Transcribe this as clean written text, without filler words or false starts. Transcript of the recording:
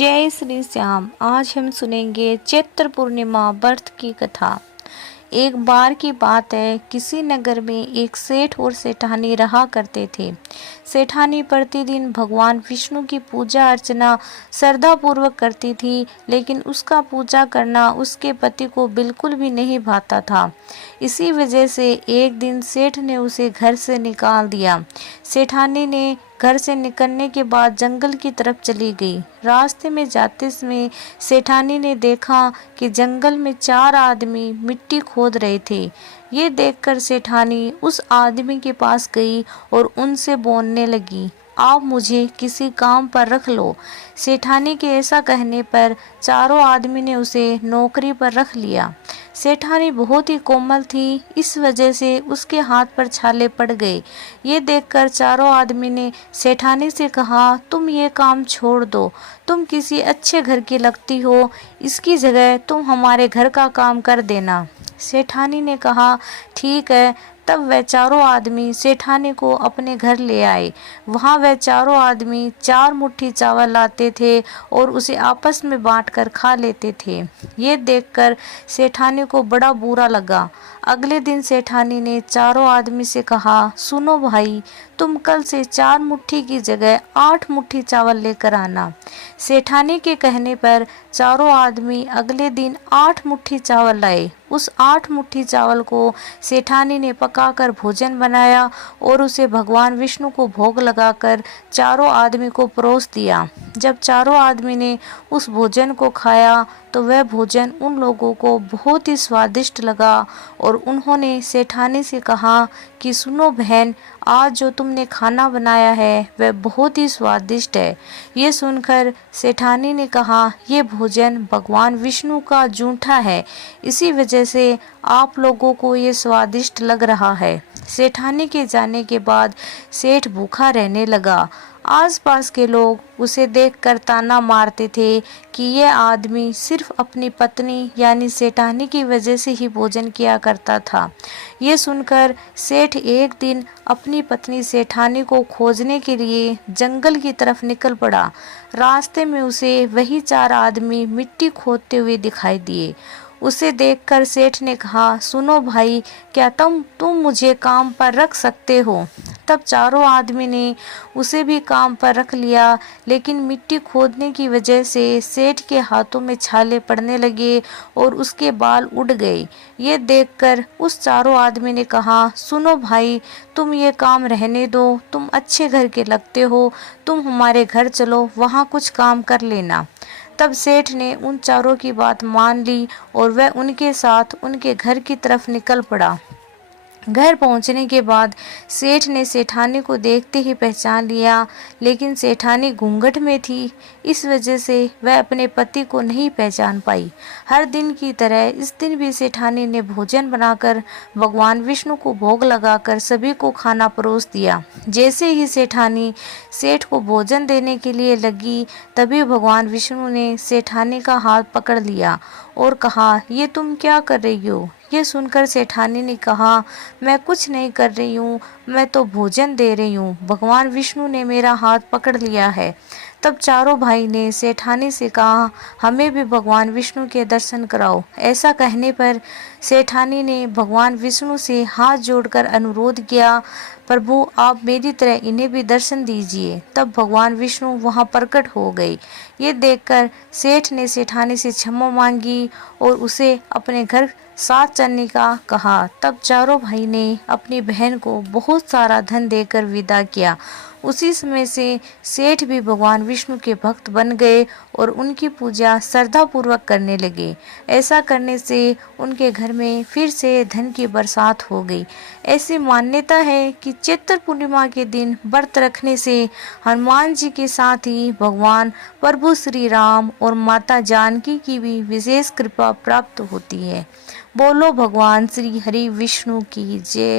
जय श्री श्याम। आज हम सुनेंगे चैत्र पूर्णिमा व्रत की कथा। एक बार की बात है, किसी नगर में एक सेठ और सेठानी रहा करते थे। सेठानी प्रतिदिन भगवान विष्णु की पूजा अर्चना श्रद्धा पूर्वक करती थी, लेकिन उसका पूजा करना उसके पति को बिल्कुल भी नहीं भाता था। इसी वजह से एक दिन सेठ ने उसे घर से निकाल दिया। सेठानी ने घर से निकलने के बाद जंगल की तरफ चली गई। रास्ते में जाते समय सेठानी ने देखा कि जंगल में 4 आदमी मिट्टी खोद रहे थे। ये देखकर सेठानी उस आदमी के पास गई और उनसे बोलने लगी, आप मुझे किसी काम पर रख लो। सेठानी के ऐसा कहने पर चारों आदमी ने उसे नौकरी पर रख लिया। सेठानी बहुत ही कोमल थी, इस वजह से उसके हाथ पर छाले पड़ गए। ये देखकर चारों आदमी ने सेठानी से कहा, तुम ये काम छोड़ दो, तुम किसी अच्छे घर की लगती हो, इसकी जगह तुम हमारे घर का काम कर देना। सेठानी ने कहा, ठीक है। तब वह चारों आदमी सेठानी को अपने घर ले आए। वहाँ वह चारों आदमी 4 मुट्ठी चावल लाते थे और उसे आपस में बांटकर खा लेते थे। ये देखकर सेठानी को बड़ा बुरा लगा। अगले दिन सेठानी ने चारों आदमी से कहा, सुनो भाई, तुम कल से 4 मुट्ठी की जगह 8 मुट्ठी चावल लेकर आना। सेठानी के कहने पर चारों आदमी अगले दिन 8 मुट्ठी चावल लाए। उस 8 मुट्ठी चावल को सेठानी ने पकाकर भोजन बनाया और उसे भगवान विष्णु को भोग लगाकर चारों आदमी को परोस दिया। जब चारों आदमी ने उस भोजन को खाया तो वह भोजन उन लोगों को बहुत ही स्वादिष्ट लगा और उन्होंने सेठानी से कहा कि सुनो बहन, आज जो तुमने खाना बनाया है वह बहुत ही स्वादिष्ट है। ये सुनकर सेठानी ने कहा, ये भोजन भगवान विष्णु का जूठा है, इसी वजह से आप लोगों को ये स्वादिष्ट लग रहा है। सेठानी के जाने के बाद सेठ भूखा रहने लगा। आसपास के लोग उसे देखकर ताना मारते थे कि यह आदमी सिर्फ अपनी पत्नी यानी सेठानी की वजह से ही भोजन किया करता था। ये सुनकर सेठ एक दिन अपनी पत्नी सेठानी को खोजने के लिए जंगल की तरफ निकल पड़ा। रास्ते में उसे वही 4 आदमी मिट्टी खोदते हुए दिखाई दिए। उसे देखकर सेठ ने कहा, सुनो भाई, क्या तुम मुझे काम पर रख सकते हो? तब चारों आदमी ने उसे भी काम पर रख लिया, लेकिन मिट्टी खोदने की वजह से सेठ के हाथों में छाले पड़ने लगे और उसके बाल उड़ गए। ये देखकर उस चारों आदमी ने कहा, सुनो भाई, तुम ये काम रहने दो, तुम अच्छे घर के लगते हो, तुम हमारे घर चलो, वहाँ कुछ काम कर लेना। तब सेठ ने उन चारों की बात मान ली और वह उनके साथ उनके घर की तरफ निकल पड़ा। घर पहुंचने के बाद सेठ ने सेठानी को देखते ही पहचान लिया, लेकिन सेठानी घूंघट में थी, इस वजह से वह अपने पति को नहीं पहचान पाई। हर दिन की तरह इस दिन भी सेठानी ने भोजन बनाकर भगवान विष्णु को भोग लगाकर सभी को खाना परोस दिया। जैसे ही सेठानी सेठ को भोजन देने के लिए लगी, तभी भगवान विष्णु ने सेठानी का हाथ पकड़ लिया और कहा, ये तुम क्या कर रही हो? ये सुनकर सेठानी ने कहा, मैं कुछ नहीं कर रही हूँ, मैं तो भोजन दे रही हूँ, भगवान विष्णु ने मेरा हाथ पकड़ लिया है। तब चारों भाई ने सेठानी से कहा, हमें भी भगवान विष्णु के दर्शन कराओ। ऐसा कहने पर सेठानी ने भगवान विष्णु से हाथ जोड़कर अनुरोध किया, प्रभु आप मेरी तरह इन्हें भी दर्शन दीजिए। तब भगवान विष्णु वहां प्रकट हो गए। ये देखकर सेठ ने सेठानी से क्षमा मांगी और उसे अपने घर साथ चलने का कहा। तब चारों भाई ने अपनी बहन को बहुत सारा धन देकर विदा किया। उसी समय से सेठ भी भगवान विष्णु के भक्त बन गए और उनकी पूजा श्रद्धा पूर्वक करने लगे। ऐसा करने से उनके घर में फिर से धन की बरसात हो गई। ऐसी मान्यता है कि चैत्र पूर्णिमा के दिन व्रत रखने से हनुमान जी के साथ ही भगवान प्रभु श्री राम और माता जानकी की भी विशेष कृपा प्राप्त होती है। बोलो भगवान श्री हरि विष्णु की जय।